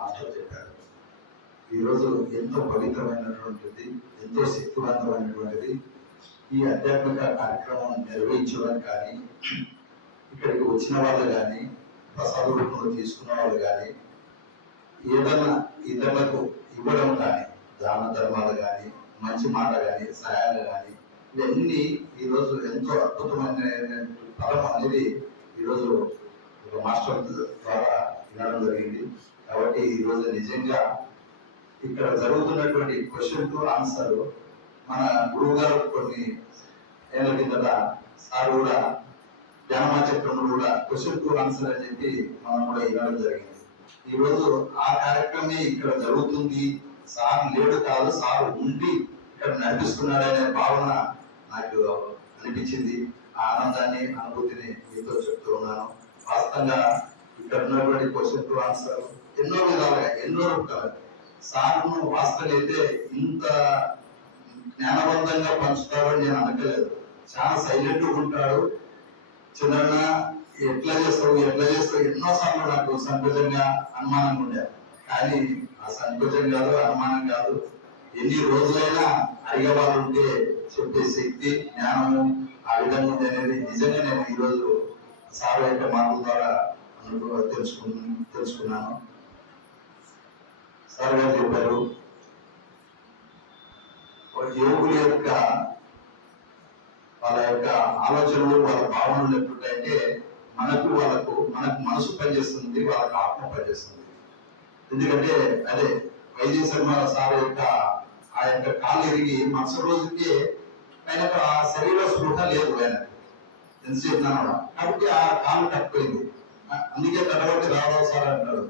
మాటలు చెప్పారు. ఈరోజు ఎంతో పవిత్రమైనటువంటిది ఎంతో శక్తివంతమైనటువంటిది ఈ ఆధ్యాత్మిక కార్యక్రమం నిర్వహించడం కానీ ఇక్కడికి వచ్చిన వాళ్ళు కానీ ప్రసాద రూపంలో తీసుకున్న వాళ్ళు కానీ ఏదన్నా ఇతరులకు ఇవ్వడం కానీ దాన ధర్మాలు కానీ మంచి మాట కానీ సహాయాలు కానీ ఇవన్నీ ఈరోజు ఎంతో అద్భుతమైన పదం అనేది ఈరోజు ఒక మాస్టర్ ద్వారా వినడం జరిగింది. కాబట్టి ఈరోజు నిజంగా ఇక్కడ జరుగుతున్నటువంటి క్వశ్చన్ టు ఆన్సర్ మన గురువు గారు కొన్ని ఏళ్ళ కిందట సార్ కూడా జ్ఞానమా చక్రంలో కూడా క్వశ్చన్ టు ఆన్సర్ అని చెప్పి మనం కూడా ఇవ్వడం జరిగింది. ఈ రోజు ఆ కార్యక్రమే ఇక్కడ జరుగుతుంది. సార్ లేడు కాదు సార్ ఉండి ఇక్కడ నడిపిస్తున్నాడనే భావన నాకు అనిపించింది. ఆ ఆనందాన్ని అనుభూతిని మీతో చెప్తూ ఉన్నాను. వాస్తవంగా ఉన్నటువంటి క్వశ్చన్ ఆన్సర్ ఎన్నో విధాలుగా ఎన్నో రకాలు సార్ను వాస్తవం అయితే ఇంత జ్ఞానవంతంగా పంచుతాడని నేను అనుకోలేదు. చాలా సైలెంట్గా ఉంటాడు. చిన్న ఎట్లా చేస్తావు ఎట్లా చేస్తావు? ఎన్నో సార్లు నాకు సంకోచంగా అనుమానంగా ఉండే. కానీ ఆ సంకోచం కాదు అనుమానం కాదు. ఎన్ని రోజులైనా అడిగే ఉంటే చెప్పే శక్తి జ్ఞానము ఆ విధంగా ఉంది అనేది నిజంగా నేను ఈరోజు సార్ యొక్క మాటల ద్వారా అనుభవ తెలుసుకు తెలుసుకున్నాను. సార్ గారు చెప్పారు. యోగుల యొక్క వాళ్ళ యొక్క ఆలోచనలు వాళ్ళ భావనలు ఎప్పుడైతే మనకు వాళ్ళకు మనకు మనసు పనిచేస్తుంది వాళ్ళకి ఆత్మ పనిచేస్తుంది. ఎందుకంటే అదే వైద్య శర్మ సార్ యొక్క ఆ యొక్క కాలు ఎరిగి మరుసటి రోజుకి ఆయన యొక్క శరీర స్పృహ లేదు ఆయన ఎంతసేపు కాబట్టి ఆ కాలు తక్కువైంది అందుకే తడబట్టి రావడం సార్ అంటాడు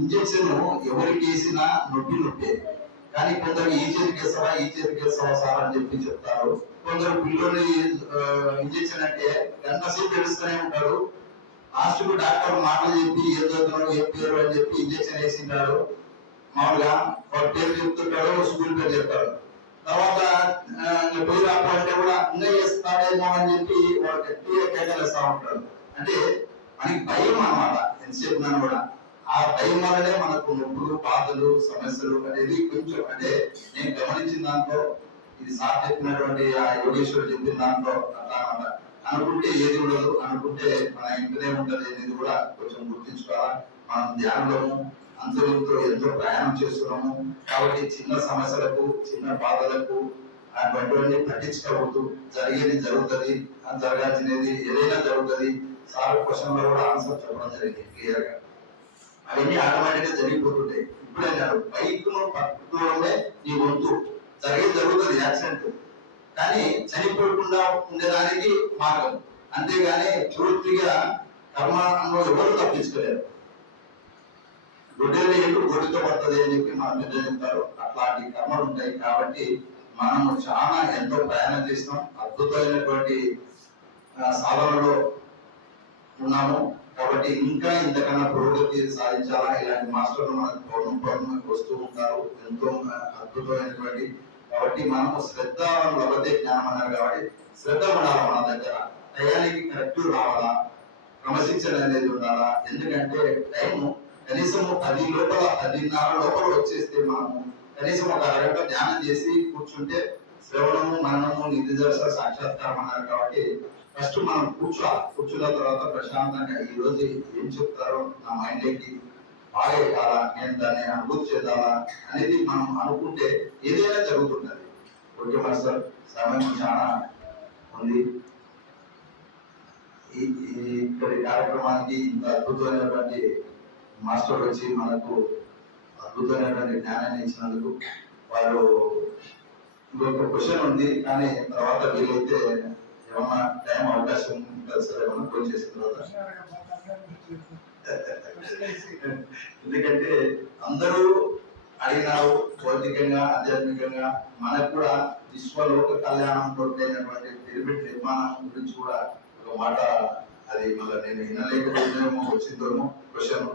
ఇంజక్షన్ ఎవరికి వేసినా నొప్పి నొప్పి. కానీ కొందరు ఈ చేతికి వేస్తావా ఈ చేతికి వేస్తావా సార్ అని చెప్పి చెప్తారు. కొందరు పిల్లలు ఇంజక్షన్ అంటే గంట సేపు ఏడుస్తూనే ఉంటారు. లాస్ట్ డాక్టర్ మాటలు చెప్పి ఏదో చదువుతున్నాడు పేరు అని చెప్పి ఇంజక్షన్ వేసింటారు. మామూలుగా వాడు పేరు చెప్తుంటాడు స్కూల్ పేరు చెప్తాడు. తర్వాత పోయి రాకపోతే కూడా ఇంకా వేస్తాడేమో అని చెప్పి వాడు గట్టిగా కేకలేస్తా ఉంటాడు. అంటే అని భయం అనమాట ఎంతసేపు నన్ను కూడా. ఆ భయం వల్లనే మనకు నొప్పులు బాధలు సమస్యలు అనేది కొంచెం అంటే నేను గమనించిన దాంట్లో ఇది సార్ చెప్పినటువంటి ఆ యోగేశ్వరుడు చెప్పిన దాంట్లో అట్లా అనుకుంటే ఏది ఉండదు అనుకుంటే మన ఇంటనే ఉంటది అనేది కూడా కొంచెం గుర్తించుకోవాలా. మనం ధ్యానంలోము అంతరితో ఎంతో ప్రయాణం చేస్తున్నాము. కాబట్టి చిన్న సమస్యలకు చిన్న బాధలకు అటువంటివన్నీ పట్టించుకోవద్దు. జరిగేది జరుగుతుంది జరగాల్సినది ఏదైనా జరుగుతుంది. సార్ క్వశ్చన్లో కూడా ఆన్సర్ చెప్పడం. జరిగింది క్లియర్గా అవన్నీ ఆటోమేటిక్గా జరిగిపోతుంటాయి. ఇప్పుడు అన్నారు బైక్ను పట్టుకోవడమే నీ వంతు జరిగి జరుగుతుంది యాక్సిడెంట్. కానీ చనిపోకుండా ఉండేదానికి మార్గం. అంతేగాని పూర్తిగా కర్మను ఎవరు తప్పించుకోలేరు. గుడ్డెల్ని ఎప్పుడు గొడ్డుతో పడుతుంది అని చెప్పి మన పెద్దలు చెప్తారు. అట్లాంటి కర్మలు ఉంటాయి కాబట్టి మనము చాలా ఎంతో ప్రయాణం చేస్తాం. అద్భుతమైనటువంటి సాధనలో ఉన్నాము కాబట్టి ఇంకా ఇంతకన్నా పురోగతి సాధించాలా? ఇలాంటి మాస్టర్లు మనకు పౌర్ణం పౌర్ణమికి వస్తూ ఉంటారు. ఎంతో అద్భుతమైనటువంటి. కాబట్టి మనము శ్రద్ధ లభతే జ్ఞానం అన్నారు కాబట్టి శ్రద్ధ ఉండాలి మన దగ్గర? టయానికి కరెక్ట్ రావాలా? క్రమశిక్షణ అనేది ఉండాలా? ఎందుకంటే టైం కనీసం పది లోపల పదిన్నర లోపల వచ్చేస్తే మనము కనీసం ఒక అరగంట ధ్యానం చేసి కూర్చుంటే శ్రవణము మరణము నిధి దర్శన సాక్షాత్కారం అన్నారు కాబట్టి ఫస్ట్ మనం కూర్చోవాలి కూర్చున్న తర్వాత ప్రశాంతంగా ఈ రోజు ఏం చెప్తారో నా మైండ్ బాగా బాగేయాలా నేను దాన్ని అనుభూతి చేద్దామా అనేది మనం అనుకుంటే ఏదైనా జరుగుతుంటది. ఓకే మాస్టర్ సమయం చాలా ఉంది. ఈ ఇక్కడి కార్యక్రమానికి ఇంత అద్భుతమైనటువంటి మాస్టర్ వచ్చి మనకు అద్భుతమైనటువంటి జ్ఞానాన్ని ఇచ్చినందుకు వారు ఇంకొక క్వశ్చన్ ఉంది కానీ తర్వాత వీలైతే టైం అవకాశం ఉంటుంది సార్ ఏమన్నా ఫోన్ చేసిన తర్వాత. ఎందుకంటే అందరూ అడిగినారు భౌతికంగా ఆధ్యాత్మికంగా మనకు కూడా విశ్వలోక కళ్యాణం కొట్టైనటువంటి పిరమిడ్ నిర్మాణం గురించి కూడా ఒక మాట అది మళ్ళీ నేను వినలేకపోయినేమో వచ్చిందేమో క్వశ్చన్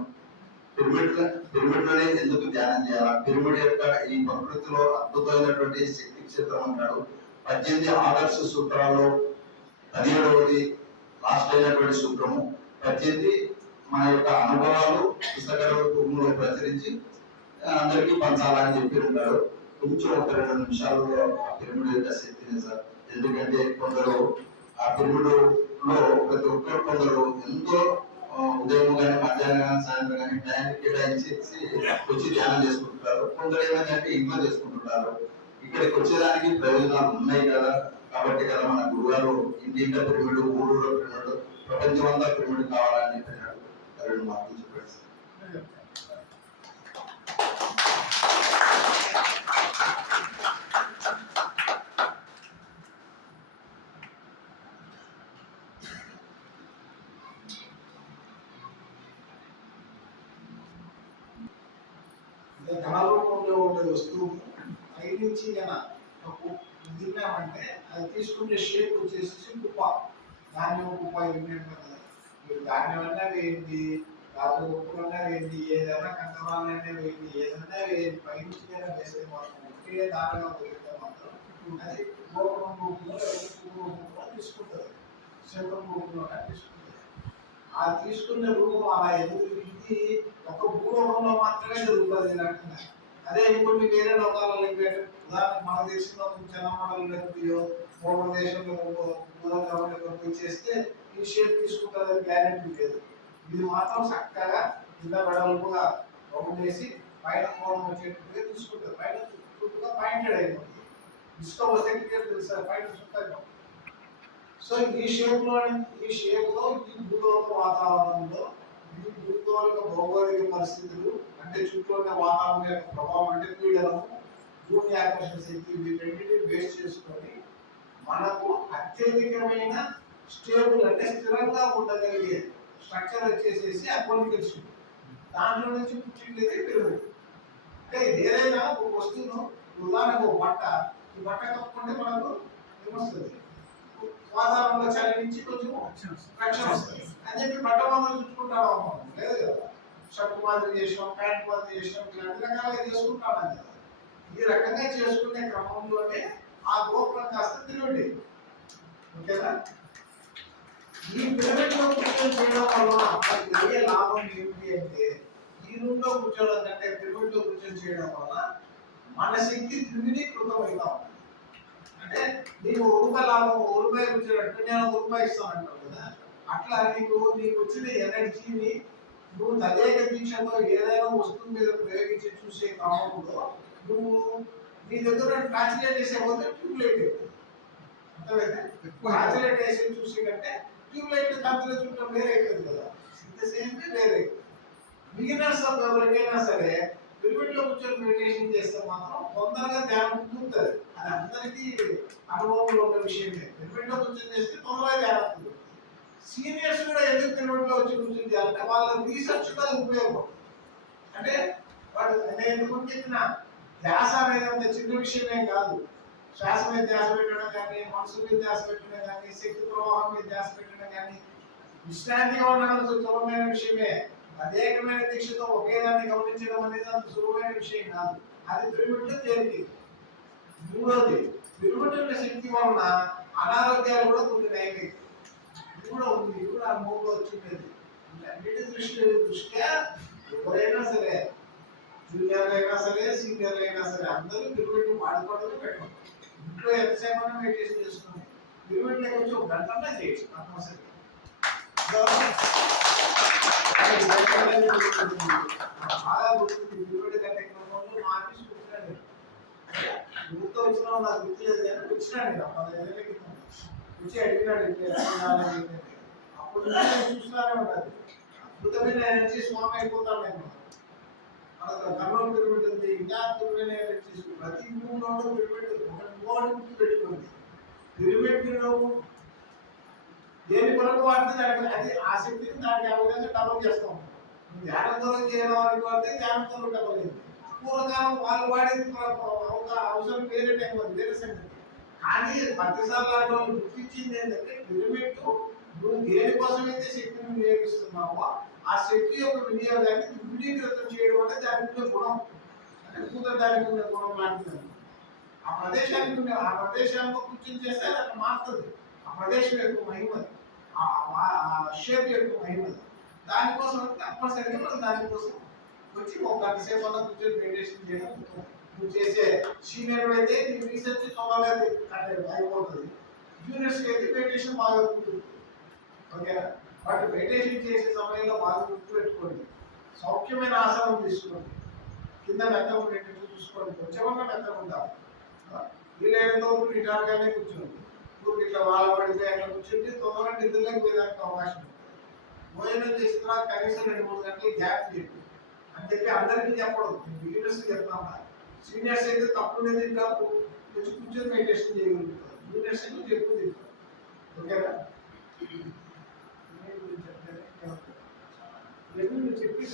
పిరమిడ్ పిరమిడ్లోనే ఎందుకు ధ్యానం చేయాలా? పిరమిడ్ యొక్క ఈ ప్రకృతిలో అద్భుతమైనటువంటి శక్తి క్షేత్రం అంటాడు పద్దెనిమిది ఆదర్శ సూత్రాల్లో పదిహేడవది లాస్ట్ అయినటువంటి సూత్రము పద్దెనిమిది మన యొక్క అనుభవాలు పుస్తక రూపంలో అందరికీ పంచాలని చెప్పి ఉంటారు. కొంచెం ఒక రెండు నిమిషాల్లో ఆ పిరమిడ్ యొక్క శక్తిని సార్. ఎందుకంటే కొందరు ఆ పిరమిడ్లో ప్రతి ఒక్కరు కొందరు ఎంతో ఉదయం కానీ మధ్యాహ్నం కానీ సాయంత్రం కానీ టైం కేటాయించేసి వచ్చి ధ్యానం చేసుకుంటున్నారు కొందరు ఏమైందంటే ఇంట్లో చేసుకుంటున్నారు ఇక్కడికి వచ్చేదానికి ప్రయోజనాలు ఉన్నాయి కదా. కాబట్టి కదా మన గురుగారు ఇంటింట పిరమిడ్ ఊరూరు పిరమిడ్ ప్రపంచం అంతా పిరమిడ్ కావాలని చెప్పినాడు రెండు మాటలు చెప్పాడు ధనారూపంలో ఉండే వస్తువు పైనుంచి గన దున్నామంటే అది తీసుకునే షేప్ వచ్చేసి కుప్ప ధాన్యం కుప్ప ఇవి కదా మీరు ధాన్యం అన్నా వేయండి రాజు ఉప్పులన్నా వేయండి ఏదైనా కంకమాలైనా వేయండి ఏదైనా వేయండి. పైనుంచి గన వేస్తే మాత్రం ఒకే దాంట్లో వదిలితే మాత్రం అది గోపురం రూపంలో రూపంలో తీసుకుంటుంది. శంకరం రూపంలో తీసుకుంటుంది. ఆ తీసుకున్న రూపం అలా ఎదురు ఇది ఒక భూలోకంలో మాత్రమే జరుగుతుంది అంటున్నారు. అదే ఇంకొన్ని వేరే లోకాలలో ఏంటంటే ఉదాహరణకు మన దేశంలో జనమడలు లేకపోయో మూడు దేశంలో భూలోకంలో పోయి చేస్తే ఈ షేప్ తీసుకుంటుందని గ్యారెంటీ లేదు ఇది మాత్రం చక్కగా కింద వెడల్పుగా రౌండ్ వేసి పైన మూలం వచ్చేట్టుగా తీసుకుంటారు. పైన చుట్టూగా పాయింటెడ్ అయిపోతుంది. ఇసుక వస్తే క్లియర్ తెలుసు పైన చుట్టూ సో ఈ షేప్లో ఈ షేప్లో ఈ భూలోక వాతావరణంలో భూగోళిక భౌగోళిక పరిస్థితులు అంటే చుట్టూ ఉన్న వాతావరణం యొక్క ప్రభావం అంటే పీడనం భూమి ఆకర్షణ శక్తి వీటన్నిటిని బేస్ చేసుకొని మనకు అత్యధికమైన స్టేబుల్ అంటే స్థిరంగా ఉండగలిగే స్ట్రక్చర్ వచ్చేసేసి అపోలికల్ షిప్ దాంట్లో నుంచి పుట్టిండేది పిరమిడ్. అంటే ఏదైనా ఒక వస్తువును ఉదాహరణకు ఒక బట్ట ఈ బట్ట కప్పుకుంటే మనకు ఏమొస్తుంది? వాతావరణంలో చలించి కొంచెం రక్షణ వస్తుంది. అని చెప్పి బట్ట మాత్రం చుట్టుకుంటాం మనం. లేదు కదా. షర్ట్ మాదిరి చేసాం ప్యాంట్ మాదిరి చేసాం ఇలాంటి రకాలుగా చేసుకుంటాం కదా ఈ రకంగా చేసుకునే క్రమంలోనే ఆ గోపురం కాస్త తిరిగి ఓకేనా? ఈ పిరమిడ్లో కూర్చొని చేయడం వల్ల మనకి అయ్యే లాభం ఏమిటి అంటే ఈ రూమ్లో కూర్చోవడం కంటే పిరమిడ్లో కూర్చొని చేయడం వల్ల మన శక్తి త్రివిధీకృతం అవుతా ఉంటుంది. అంటే నీకు ఒక రూపాయి లాభం రూపాయి వచ్చినట్టు నేను రూపాయి ఇస్తాను అంటావు కదా? అట్లా నీకు నీకు వచ్చిన ఎనర్జీని నువ్వు తదేక దీక్షతో ఏదైనా వస్తువు మీద ప్రయోగించి చూసే క్రమంలో నువ్వు నీ దగ్గర కాన్సన్ట్రేట్ చేసే పోతే ట్యూబ్లైట్ అవుతుంది అర్థమైందా? కాన్సన్ట్రేట్ చేసి చూసే కంటే ట్యూబ్లైట్ కంతులు చుట్టం వేరే అవుతుంది కదా? ఇంత సేమ్ వేరే. బిగినర్స్ ఎవరికైనా సరే పిరమిడ్లో కూర్చొని మెడిటేషన్ చేస్తే మాత్రం తొందరగా ధ్యానం కుదురుతుంది అది అందరికీ అనుభవంలో ఉన్న విషయమే. పిరమిడ్లో కూర్చొని చేస్తే తొందరగా ధ్యానం సీనియర్స్ కూడా ఎందుకు పిరమిడ్ వచ్చి కూర్చొని చేయాలంటే వాళ్ళ రీసెర్చ్ కూడా ఉపయోగం. అంటే వాడు నేను ఎందుకు చెప్పిన ధ్యాస అనేది అంత చిన్న విషయమేం కాదు. శ్వాస మీద ధ్యాస పెట్టడం కానీ మనసు మీద ధ్యాస పెట్టడం కానీ శక్తి ప్రవాహం మీద ధ్యాస పెట్టడం కానీ విశ్రాంతిగా ఉండడం సులభమైన విషయమే. అనేకమైన దీక్షతో ఒకే దాన్ని గమనించడం అనేది అంత సులభమైన విషయం కాదు. అది పిరమిడ్లో తేలిక మూడోది పిరమిడ్ శక్తి వలన అనారోగ్యాలు కూడా కొన్ని నయమే ఇది కూడా ఉంది ఇది కూడా అనుభవంలో వచ్చింది. అన్నిటి దృష్టి దృష్ట్యా ఎవరైనా సరే జూనియర్లు అయినా సరే సీనియర్లు అయినా సరే అందరూ పిరమిడ్ వాడుకోవడమే పెట్టడం ఇంట్లో ఎంతసేపు మెడిటేషన్ చేసుకుని పిరమిడ్ లేక వచ్చి ఒక గంటనే చేయొచ్చు కంపల్సరీ బాగా గుర్తుంది పిరమిడ్ కంటే ఊరితో వచ్చినా నాకు గుర్తులేదు కానీ వచ్చినాడు నేను వచ్చి అడిగినాడు అప్పుడు నుంచి ఉంటుంది అద్భుతమైన ఎనర్జీ స్వామి అయిపోతాను నేను మనకు కర్నూలు పిరమిడ్ ఇంకా అద్భుతమైన ఎనర్జీస్ ప్రతి భూమిలోనూ పిరమిడ్ ఒక గోడ పెట్టుకుంది పిరమిడ్ దేని కొరకు వాడితే దానికి అది ఆ శక్తిని దానికి ఆ విధంగా డబల్ చేస్తాం. ధ్యానంతో చేయడం వరకు వాడితే ధ్యానంతో డబల్ అయింది పూర్వకాలం వాళ్ళు వాడేది ఒక అవసరం వేరే టైం అది వేరే సంగతి. కానీ ప్రతిసారి గుర్తించింది ఏంటంటే పిరమిడ్ నువ్వు దేనికోసమైతే శక్తిని వినియోగిస్తున్నావో ఆ శక్తి యొక్క వినియోగాన్ని దుర్వినియోగం చేయడం అంటే దాని ఉన్న గుణం. అంటే కూతురు దానికి ఉన్న గుణం లాంటిది ఆ ప్రదేశానికి ఉండే ఆ ప్రదేశానికి కూర్చొని చేస్తే అది అక్కడ మారుతుంది. ఆ ప్రదేశం యొక్క మహిమది ఆ షేప్ యొక్క మహిమది దానికోసం అంటే తప్పనిసరిగా మనం దానికోసం వచ్చి ఒక గంట సేపు అన్న కూర్చొని మెడిటేషన్ చేయడం. నువ్వు చేసే సీనియర్ అయితే నీ రీసెర్చ్ తొందరగా అంటే అయిపోతుంది జూనియర్స్కి అయితే మెడిటేషన్ బాగా ఉంటుంది. ఓకేనా వాటి మెడిటేషన్ చేసే సమయంలో బాగా గుర్తుపెట్టుకోండి. సౌఖ్యమైన ఆసనం తీసుకోండి. కింద మెత్త ఉండేటట్టు చూసుకోండి. కొంచెమన్నా మెత్త ఉండాలి. వీలైనంత వరకు నిటారుగానే కూర్చోండి. ఊరికి ఇట్లా వాళ్ళ పడితే అట్లా కూర్చుంటే తొందరగా నిద్రలోకి పోయేదానికి అవకాశం ఉంటుంది. భోజనం చేసిన తర్వాత కనీసం రెండు మూడు గంటలు గ్యాప్ చెప్పి అని చెప్పి అందరికీ చెప్పడం. బిగినర్స్ చెప్తామా సీనియర్స్ అయితే తక్కువ తింటారు. కొంచెం కూర్చొని మెడిటేషన్ చేయగలుగుతారు. జూనియర్స్ అయితే ఎక్కువ తింటారు. ఓకేనా చెప్పి